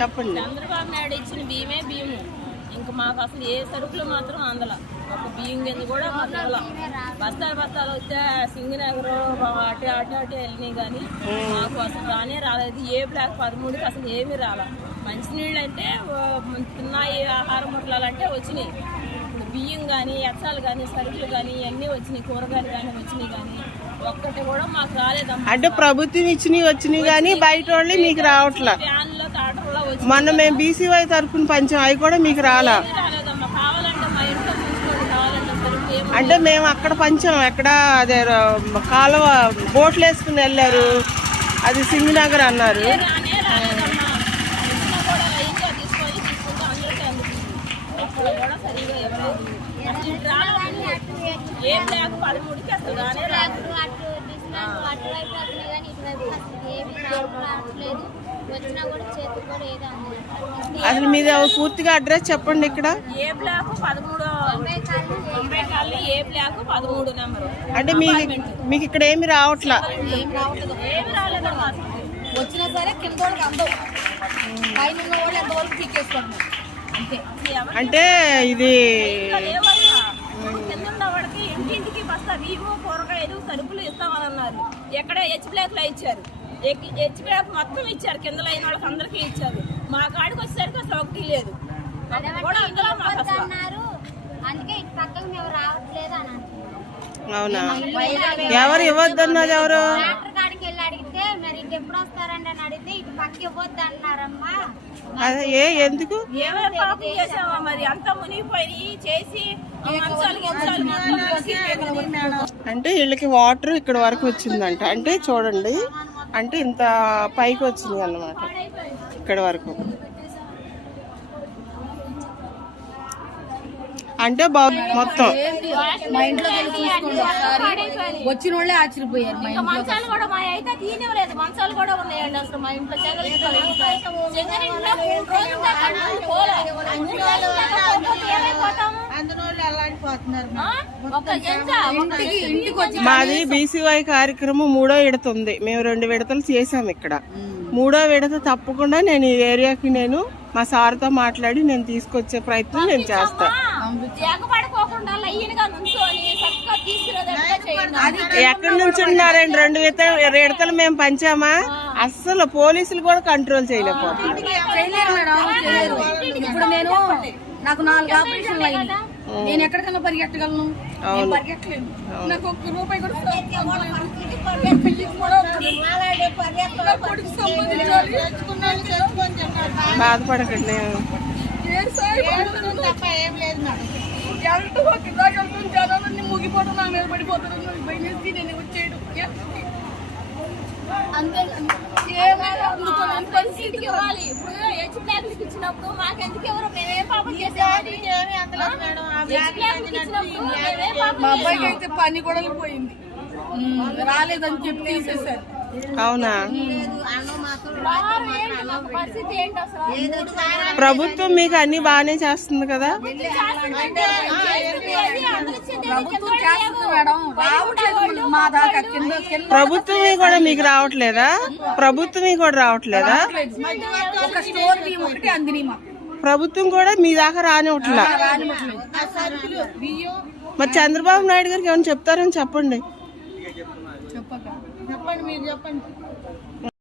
చెప్పండి. చంద్రబాబు నాయుడు ఇచ్చిన బియ్యమే బియ్యము. ఇంకా మాకు అసలు ఏ సరుకులు మాత్రం అందల. ఒక బియ్యం కింద కూడా మాకు ఇవ్వాల బస్తాలు బస్తాలు వస్తే సింగనగర్ అటు అటు అటు వెళ్ళినాయి కానీ మాకు అసలు రానే రాలేదు. ఏ బ్లాక్ పదమూడుకి అసలు ఏమీ రాల. మంచినీళ్ళు అంటే తిన్నాయి ఆహారం ముట్లాలంటే వచ్చినాయి. బియ్యం కానీ ఎచ్చాలు కానీ సరుకులు కానీ ఇవన్నీ వచ్చినాయి. కూరగాయలు కానీ వచ్చినాయి కానీ ఒక్కటి కూడా మాకు రాలేదమ్మా. అంటే ప్రభుత్వం ఇచ్చినవి వచ్చినాయి కానీ బయట వాళ్ళు మీకు రావట్లా. ఫ్యాన్లో తాటర్లో వచ్చి మొన్న మేము బీసీవై తరఫున పంచాం. అవి కూడా మీకు రాలా. అంటే మేము అక్కడ పంచాం. ఎక్కడ అదే కాలువ బోట్లు వేసుకుని వెళ్ళారు. అది సింగనగర్ అన్నారు. అసలు అటు అసలు మీది పూర్తిగా అడ్రస్ చెప్పండి ఇక్కడ. ఏ బ్లాక్ పదమూడో తొంభై కాళ్ళు ఏ బ్లాక్? పదమూడు నెంబరు. అంటే మీకు మీకు ఇక్కడ ఏమి రావట్లా? ఏం రావట్లేదు. ఏమి వచ్చినా సరే కింద వాళ్ళకి పైన ఉన్న వాళ్ళు ఎంత వరకు పీకేసుకుంటున్నారు అంతే. అసలు ఎవరు అంటే ఇది. కింద ఉన్న వాడికి ఇంటింటికి బస్తా బియ్యము కూరగాయలు సరుకులు ఇస్తామని అన్నారు. ఎక్కడ హెచ్ బ్లాక్లో ఇచ్చారు. హెచ్ బ్లాక్ మొత్తం ఇచ్చారు. కింద లైన్ వాళ్ళకి అందరికీ ఇచ్చారు. మా కాడికి వచ్చేసరికి అసలు ఒకటి లేదు. అన్నారు అందుకే ఇటు పక్కకు మేము రావట్లేదు అని అవునా? ఎవరు ఇవ్వద్దన్నది ఎవరు డాక్టర్ కాడికి వెళ్ళి అడిగితే మరి ఇటు ఎప్పుడు వస్తారండి అని అడిగితే ఇటు పక్క ఇవ్వద్దు అన్నారమ్మా అదే ఏ ఎందుకు? పాపం మరి? అంతా మునిగిపోయి చేసి అంటే వీళ్ళకి వాటర్ ఇక్కడ వరకు వచ్చిందంట. అంటే చూడండి. అంటే ఇంత పైకి వచ్చింది అన్నమాట. ఇక్కడ వరకు. అంటే బాగు మొత్తం. మా ఇంట్లో వచ్చిన వాళ్ళే ఆశ్చర్యపోయారు మా ఇంకా మంచాలు కూడా మా అయితే తీనివ్వలేదు మంచాలు కూడా ఉన్నాయండి అసలు మా ఇంట్లో మాది బీసీవై కార్యక్రమం మూడో విడత ఉంది మేము రెండు విడతలు చేసాం ఇక్కడ. మూడో విడత తప్పకుండా నేను ఈ ఏరియాకి నేను మా సార్తో మాట్లాడి నేను తీసుకొచ్చే ప్రయత్నం నేను చేస్తా. ఎక్కడి నుంచి ఉన్నారండి? రెండు విడతలు మేము పంచామా? అస్సలు పోలీసులు కూడా కంట్రోల్ చేయలేకపోతున్నారు. చేయలేరు మేడం చేయలేరు. ఇప్పుడు నేను నాకు నాలుగు ఆపరేషన్లు నేను ఎక్కడికన్నా పరిగెట్టగలను నేను పరిగెట్టలేను నాకు ఒక్క రూపాయి కూడా సంపాదించలేదు. బాధపడకండి ఏ. ఎవరితో ఇందాక వెళ్తున్న జనాలన్నీ ముగిపోవడం నా మీద పడిపోతారు. నాకు భయమేసి నేను వచ్చేయడం. అంతే ఏమైనా అందుకోలేని పరిస్థితి ఇంటికి ఇవ్వాలి ఇప్పుడు హెచ్ బ్లాక్లకు ఇచ్చినప్పుడు మాకెందుకు ఎవరు మేమేం పాపం పాపం మా అబ్బాయికి అయితే పని కూడా పోయింది రాలేదని చెప్పి తీసేశారు. అవునా? ప్రభుత్వం మీకు అన్ని బాగానే చేస్తుంది కదా? ప్రభుత్వం కూడా మీకు రావట్లేదా? ప్రభుత్వమే కూడా రావట్లేదా? ప్రభుత్వం కూడా మీ దాకా రానివ్వట్లా? మరి చంద్రబాబు నాయుడు గారికి ఏమైనా చెప్తారని చెప్పండి. చెప్పండి మీరు చెప్పండి.